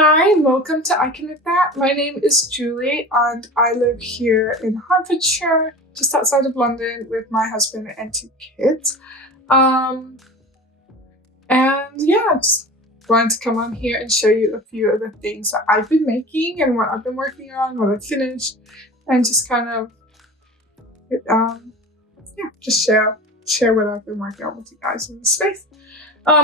Hi, welcome to I Can Knit That. My name is Julie and I live here in Hertfordshire, just outside of London with my husband and two kids. Just wanted to come on here and show you a few of the things that I've been making and what I've been working on, what I've finished, and just kind of, just share what I've been working on with you guys in this space.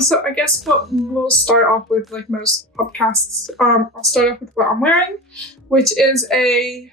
So I guess what we'll start off with, like most podcasts, I'll start off with what I'm wearing, which is it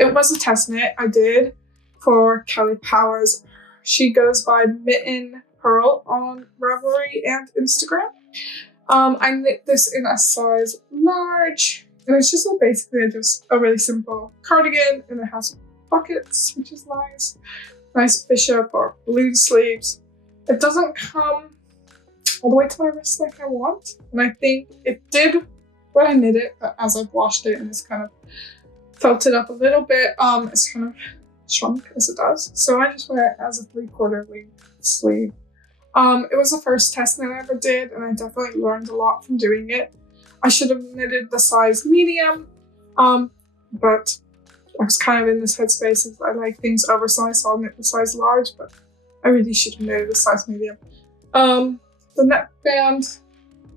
was a test knit I did for Kelly Powers. She goes by Mitten Pearl on Ravelry and Instagram. I knit this in a size large, and it's just basically just a really simple cardigan, and it has pockets, which is nice. Nice bishop or balloon sleeves. It doesn't come all the way to my wrist like I want, and I think it did when I knit it, but as I've washed it and it's kind of felted up a little bit, it's kind of shrunk as it does. So I just wear it as a 3/4 length sleeve. It was the first test knit I ever did, and I definitely learned a lot from doing it. I should have knitted the size medium, but I was kind of in this headspace of I like things oversized, so I'll knit the size large, but I really should have knitted the size medium. The neck band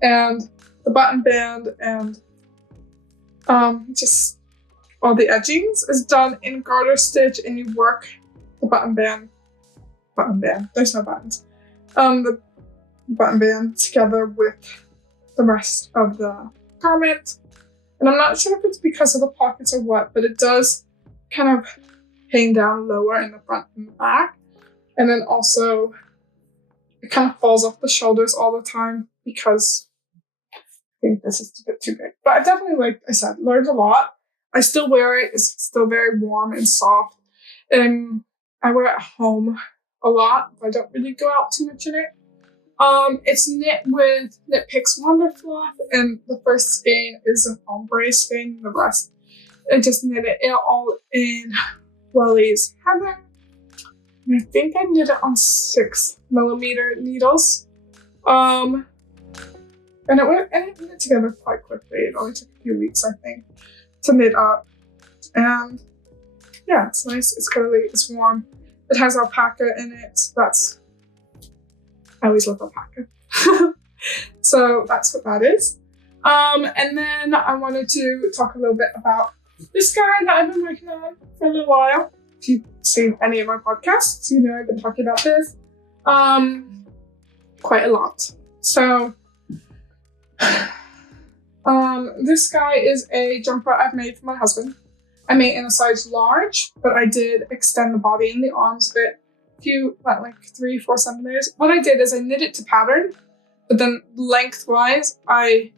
and the button band and just all the edgings is done in garter stitch, and you work the button band, there's no buttons, the button band together with the rest of the garment. And I'm not sure if it's because of the pockets or what, but it does kind of hang down lower in the front and the back. And then also, it kind of falls off the shoulders all the time because I think this is a bit too big. But I definitely, like I said, learned a lot. I still wear it. It's still very warm and soft. And I wear it at home a lot. I don't really go out too much in it. It's knit with Knit Picks Wonder Fluff, and the first skein is an ombre skein. The rest, I just knit it all in Welly's Heather. I think I knit it on 6mm needles. And it knit together quite quickly. It only took a few weeks, I think, to knit up. And yeah, it's nice. It's curly, it's warm. It has alpaca in it. I always love alpaca. So that's what that is. And then I wanted to talk a little bit about this guy that I've been working on for a little while. If you've seen any of my podcasts, you know I've been talking about this quite a lot. So this guy is a jumper I've made for my husband. I made it in a size large, but I did extend the body and the arms a bit, like 3-4 centimeters. What I did is I knit it to pattern, but then lengthwise, I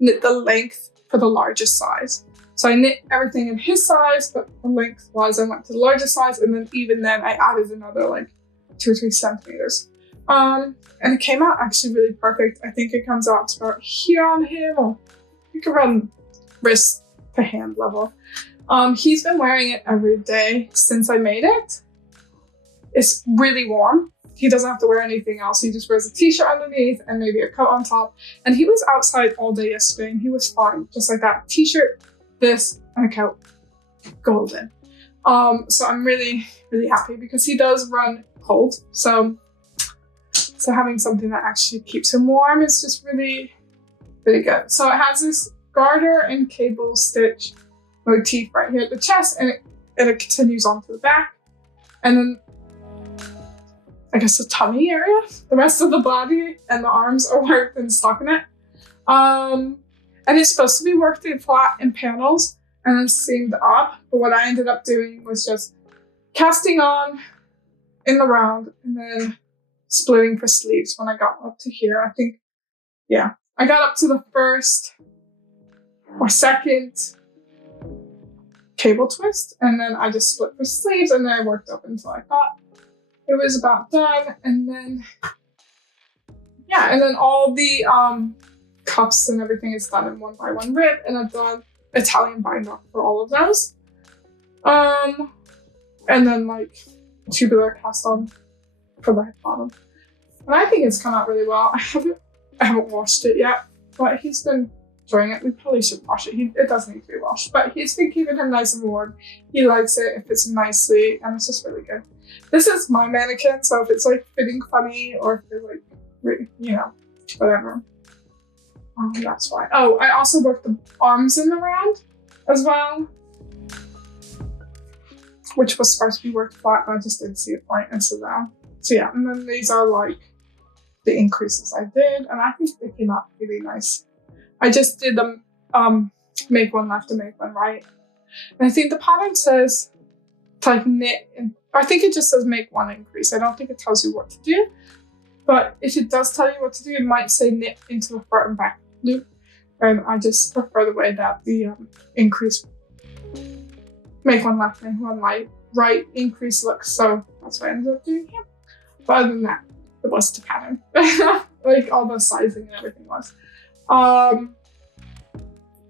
knit the length for the largest size. So I knit everything in his size, but lengthwise I went to the largest size, and then even then I added another like 2 or 3 centimeters. And it came out actually really perfect. I think it comes out to about here on him, or you can run wrist to hand level. He's been wearing it every day since I made it. It's really warm. He doesn't have to wear anything else. He just wears a t-shirt underneath and maybe a coat on top. And he was outside all day yesterday and he was fine, just like that. T-shirt, this, and a coat. Golden. So I'm really, really happy because he does run cold. So having something that actually keeps him warm is just really, really good. So it has this garter and cable stitch motif right here at the chest, and it continues on to the back. And then I guess the tummy area, the rest of the body and the arms are worked in stockinette. And it's supposed to be worked in flat in panels and then seamed up. But what I ended up doing was just casting on in the round and then splitting for sleeves when I got up to here. I think, yeah, I got up to the first or second cable twist, and then I just split for sleeves, and then I worked up until I thought it was about done. And then, yeah, and then all the cuffs and everything is done in 1x1 rib, and I've done Italian bind off for all of those. And then like tubular cast on for the bottom. And I think it's come out really well. I haven't washed it yet, but he's been enjoying it. We probably should wash it. It does need to be washed, but he's been keeping him nice and warm. He likes it. It fits him nicely, and it's just really good. This is my mannequin, so if it's like fitting funny or if it's like, you know, whatever, that's fine. Oh, I also worked the arms in the round as well, which was supposed to be worked flat, but I just didn't see a point, and so yeah, and then these are like the increases I did, and I think they came out really nice. I just did them make one left and make one right. And I think the pattern says to like knit, and I think it just says make one increase. I don't think it tells you what to do, but if it does tell you what to do, it might say knit into the front and back loop. And I just prefer the way that the increase, make one left, make one right increase looks. So that's what I ended up doing here. But other than that, it was the pattern. Like all the sizing and everything was.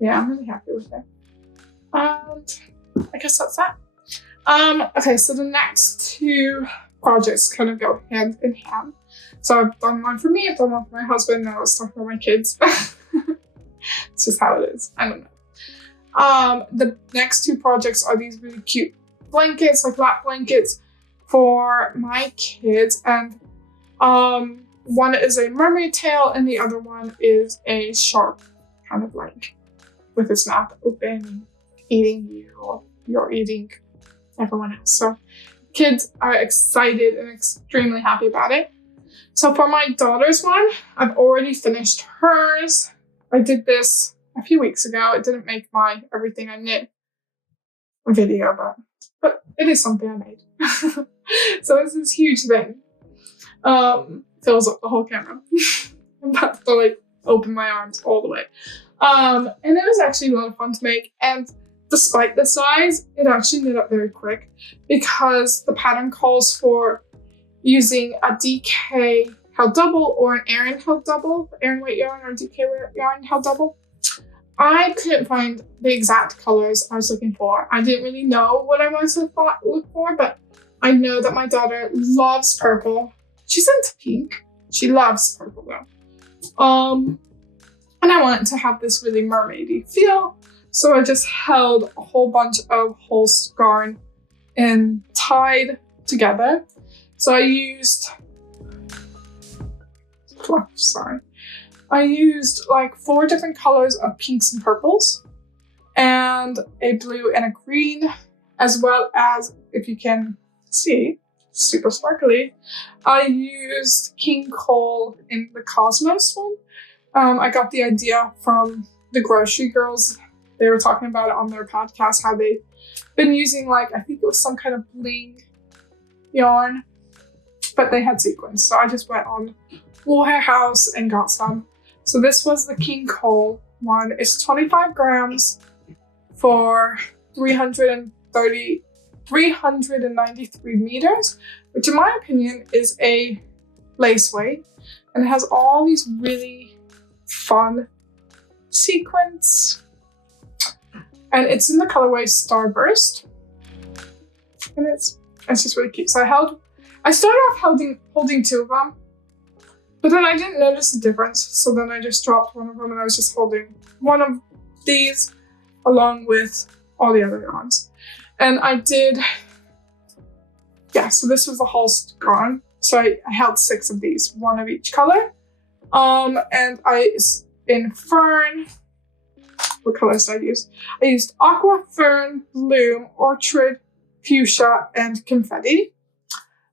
Yeah, I'm really happy with it. And I guess that's that. Okay, so the next two projects kind of go hand in hand. So I've done one for me, I've done one for my husband, now let's talk about my kids. It's just how it is. I don't know. The next two projects are these really cute blankets, like lap blankets for my kids, and one is a mermaid tail and the other one is a shark, kind of like with its mouth open, eating you, or you're eating everyone else. So kids are excited and extremely happy about it. So for my daughter's one, I've already finished hers. I did this a few weeks ago. It didn't make my everything I knit video, but it is something I made. So it's this huge thing. Fills up the whole camera. I'm about to like open my arms all the way. And it was actually a lot of fun to make. And despite the size, it actually knit up very quick because the pattern calls for using a DK held double or an Aran held double, Aran weight yarn or DK yarn held double. I couldn't find the exact colors I was looking for. I didn't really know what I wanted to look for, but I know that my daughter loves purple. She's into pink. She loves purple though. And I wanted to have this really mermaidy feel. So I just held a whole bunch of Holst yarn and tied together. So I used like 4 different colors of pinks and purples and a blue and a green, as well as, if you can see, super sparkly, I used King Cole in the Cosmos one. I got the idea from the Grocery Girls. They were talking about it on their podcast, how they've been using like, I think it was some kind of bling yarn, but they had sequins. So I just went on Wool Hair House and got some. So this was the King Cole one. It's 25 grams for 393 meters, which in my opinion is a lace weight. And it has all these really fun sequins. And it's in the colorway Starburst. And it's just really cute. So I started off holding 2 of them, but then I didn't notice a difference. So then I just dropped one of them and I was just holding one of these along with all the other yarns. And I did, so this was the Holst yarn. So I held 6 of these, 1 of each color. And in Fern, what colors did I use? I used Aqua, Fern, Bloom, Orchid, Fuchsia, and Confetti.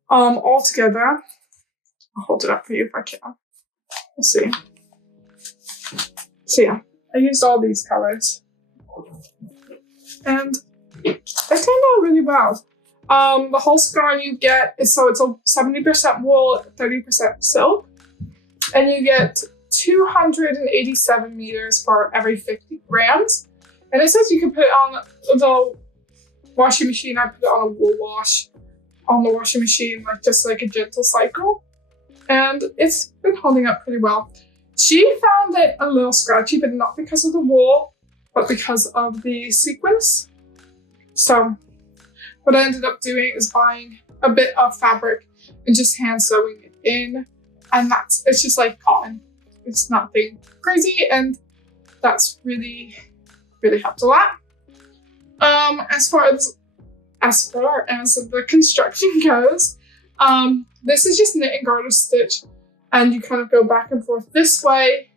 All together. I'll hold it up for you if I can. Let's see. So yeah, I used all these colors. And they turned out really well. The whole yarn you get is, so it's a 70% wool, 30% silk. And you get 287 meters for every 50 grams. And it says you can put it on the washing machine. I put it on a wool wash on the washing machine, just like a gentle cycle. And it's been holding up pretty well. She found it a little scratchy, but not because of the wool, but because of the sequins. So what I ended up doing is buying a bit of fabric and just hand sewing it in. And it's just like cotton. It's nothing crazy. And that's really, really helped a lot. As far as the construction goes, this is just knit and garter stitch, and you kind of go back and forth this way,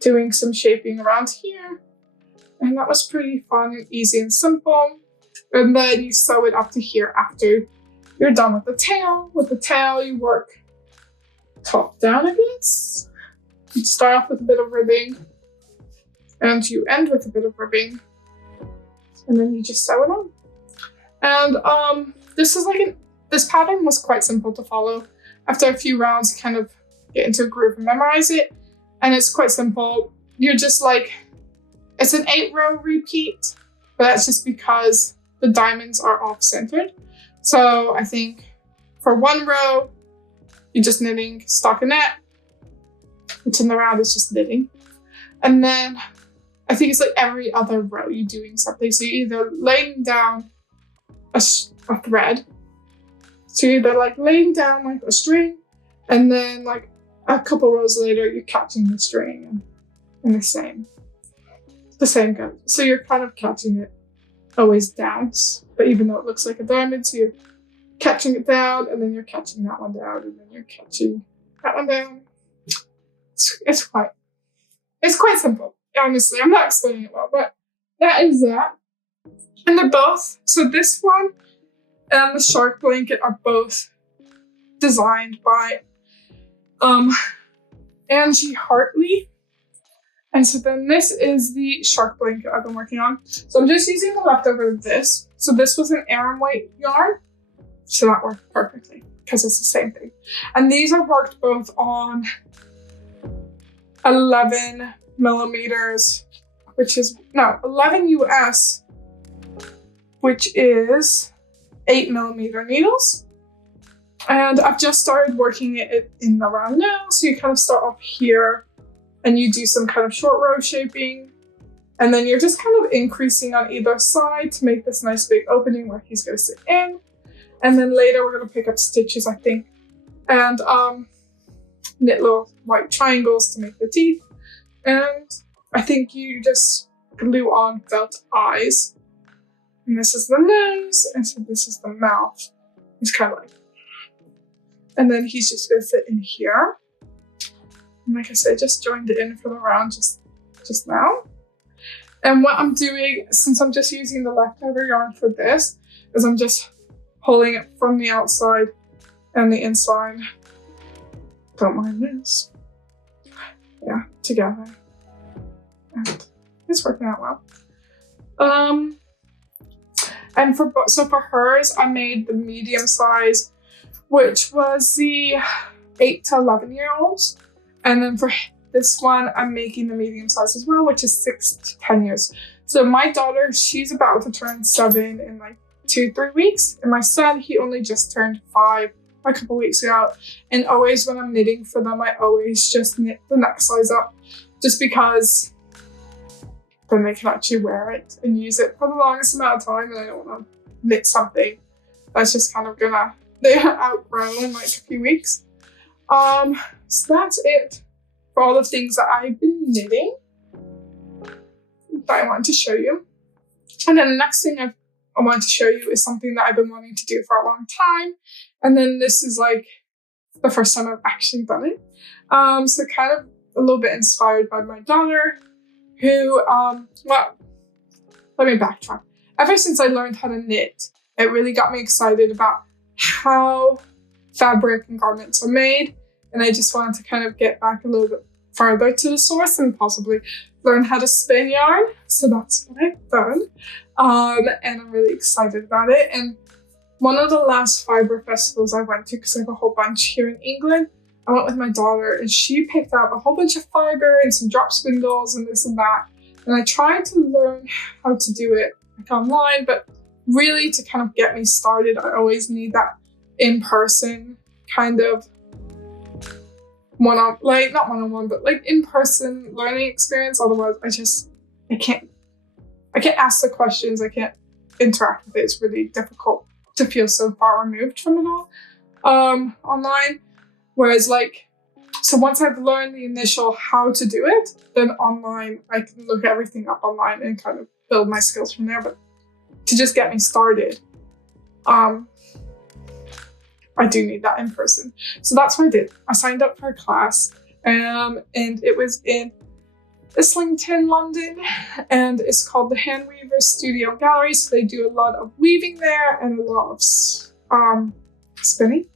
doing some shaping around here. And that was pretty fun and easy and simple. And then you sew it up to here after you're done with the tail. With the tail, you work top down, I guess. You start off with a bit of ribbing, and you end with a bit of ribbing, and then you just sew it on. And this pattern was quite simple to follow. After a few rounds, you kind of get into a groove and memorize it. And it's quite simple. You're just like, it's an 8-row repeat, but that's just because the diamonds are off-centered. So I think for 1 row, you're just knitting stockinette, which in the round is just knitting. And then I think it's like every other row you're doing something. So you're either laying down a thread. So you're either like laying down like a string, and then like a couple rows later, you're catching the string and the same goes. So you're kind of catching it always down, but even though it looks like a diamond, so you're catching it down, and then you're catching that one down, and then you're catching that one down. It's quite simple. Honestly, I'm not explaining it well, but that is that. And they're both, so this one and the shark blanket are both designed by Angie Hartley. And so then this is the shark blanket I've been working on. So I'm just using the leftover of this. So this was an Aran weight yarn. So that worked perfectly because it's the same thing. And these are worked both on 11 millimeters, 11 US, which is 8 millimeter needles. And I've just started working it in the round now. So you kind of start off here and you do some kind of short row shaping. And then you're just kind of increasing on either side to make this nice big opening where he's gonna sit in. And then later we're gonna pick up stitches, I think, and knit little white triangles to make the teeth. And I think you just glue on felt eyes. And this is the nose, and so this is the mouth. He's kind of like, and then he's just gonna fit in here. And like I said, just joined it in for the round just now. And what I'm doing, since I'm just using the leftover yarn for this, is I'm just pulling it from the outside and the inside. Don't mind this. Yeah, together. And it's working out well. And for hers, I made the medium size, which was the 8 to 11-year-olds. And then for this one, I'm making the medium size as well, which is 6 to 10 years. So my daughter, she's about to turn 7 in like 2-3 weeks. And my son, he only just turned 5 a couple weeks ago. And always when I'm knitting for them, I always just knit the next size up, just because then they can actually wear it and use it for the longest amount of time. And I don't want to knit something that's just kind of gonna, they outgrow in like a few weeks. So that's it for all the things that I've been knitting that I wanted to show you. And then the next thing I wanted to show you is something that I've been wanting to do for a long time. And then this is like the first time I've actually done it. So kind of a little bit inspired by my daughter, who, well, let me backtrack. Ever since I learned how to knit, it really got me excited about how fabric and garments are made. And I just wanted to kind of get back a little bit further to the source and possibly learn how to spin yarn. So that's what I've done. And I'm really excited about it. And one of the last fiber festivals I went to, because I have a whole bunch here in England, I went with my daughter and she picked up a whole bunch of fiber and some drop spindles and this and that. And I tried to learn how to do it like online, but really to kind of get me started, I always need that in-person kind of not one-on-one, but like in-person learning experience. Otherwise, I can't ask the questions. I can't interact with it. It's really difficult to feel so far removed from it all online. Whereas So once I've learned the initial how to do it, then online, I can look everything up online and kind of build my skills from there. But to just get me started, I do need that in person. So that's what I did. I signed up for a class, and it was in Islington, London, and it's called the Handweavers Studio Gallery. So they do a lot of weaving there and a lot of spinning.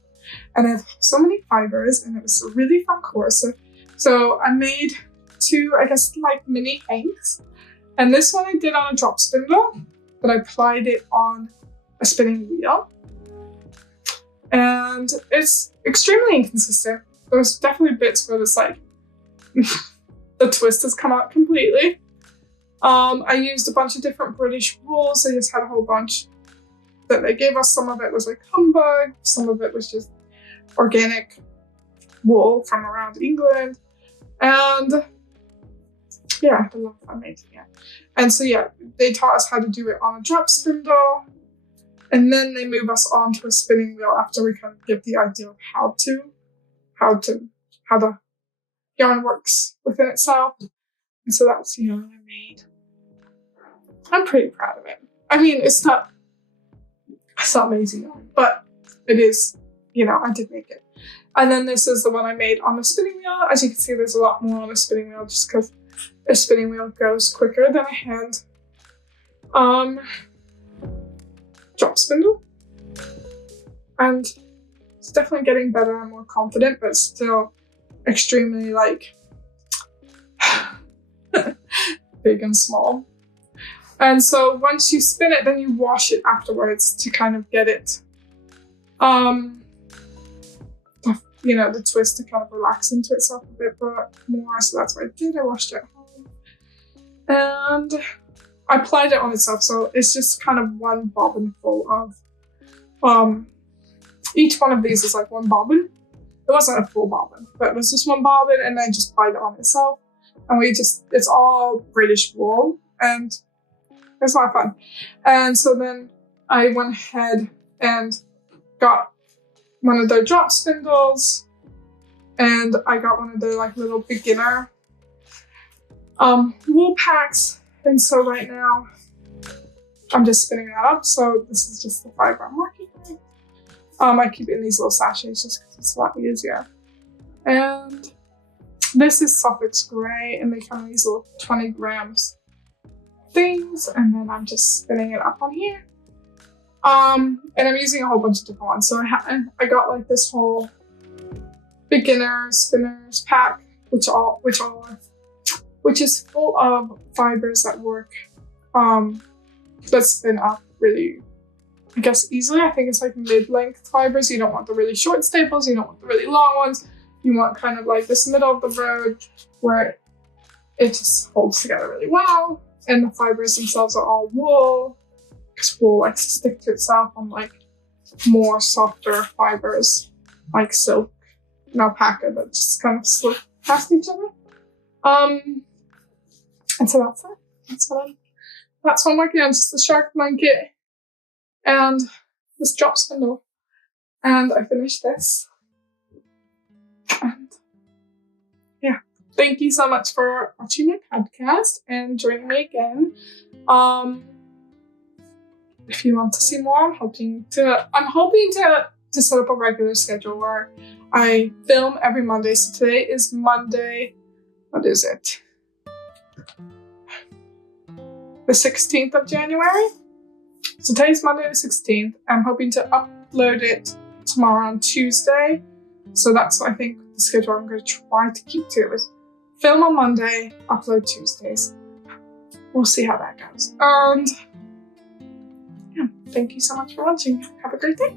And I have so many fibers, and it was a really fun course. So I made 2, I guess, like mini hanks. And this one I did on a drop spindle, but I applied it on a spinning wheel. And it's extremely inconsistent. There's definitely bits where it's like the twist has come out completely. I used a bunch of different British wools. I just had a whole bunch that they gave us. Some of it was like humbug, some of it was just organic wool from around England. And yeah, I had a lot of fun making it. And so yeah, they taught us how to do it on a drop spindle. And then they move us on to a spinning wheel after we kind of get the idea of how the yarn works within itself. And so that's the yarn I made. I'm pretty proud of it. I mean, it's not amazing yarn, but it is, I did make it. And then this is the one I made on the spinning wheel. As you can see, there's a lot more on a spinning wheel just because a spinning wheel goes quicker than a hand drop spindle. And it's definitely getting better and more confident, but still extremely big and small. And so once you spin it, then you wash it afterwards to kind of get it, the twist to kind of relax into itself a bit more. So that's what I did. I washed it at home. And I applied it on itself. So it's just kind of one bobbin full of, each one of these is like one bobbin. It wasn't a full bobbin, but it was just one bobbin, and I just applied it on itself. And it's all British wool, and it's a lot of fun. And so then I went ahead and got one of their drop spindles, and I got one of their little beginner wool packs. And so right now I'm just spinning that up. So this is just the fiber I'm working with. I keep it in these little sachets just because it's a lot easier. And this is Suffolk Grey, and they come in these little 20 grams things, and then I'm just spinning it up on here. And I'm using a whole bunch of different ones. So I got this whole beginner spinners pack, which is full of fibers that work, that spin up really, I guess, easily. I think it's mid-length fibers. You don't want the really short staples. You don't want the really long ones. You want kind of this middle of the road where it just holds together really well. And the fibers themselves are all wool, because wool likes to stick to itself, unlike more softer fibers like silk and alpaca that just kind of slip past each other. And so that's it. That's what I'm working on, just the shark blanket and this drop spindle. And I finished this. And yeah, thank you so much for watching my podcast and joining me again. If you want to see more, I'm hoping to set up a regular schedule where I film every Monday. So today is Monday. What is it? The 16th of January. So today's Monday the 16th. I'm hoping to upload it tomorrow on Tuesday. So that's, I think, the schedule I'm going to try to keep to is film on Monday, upload Tuesdays. We'll see how that goes. And yeah, thank you so much for watching. Have a great day.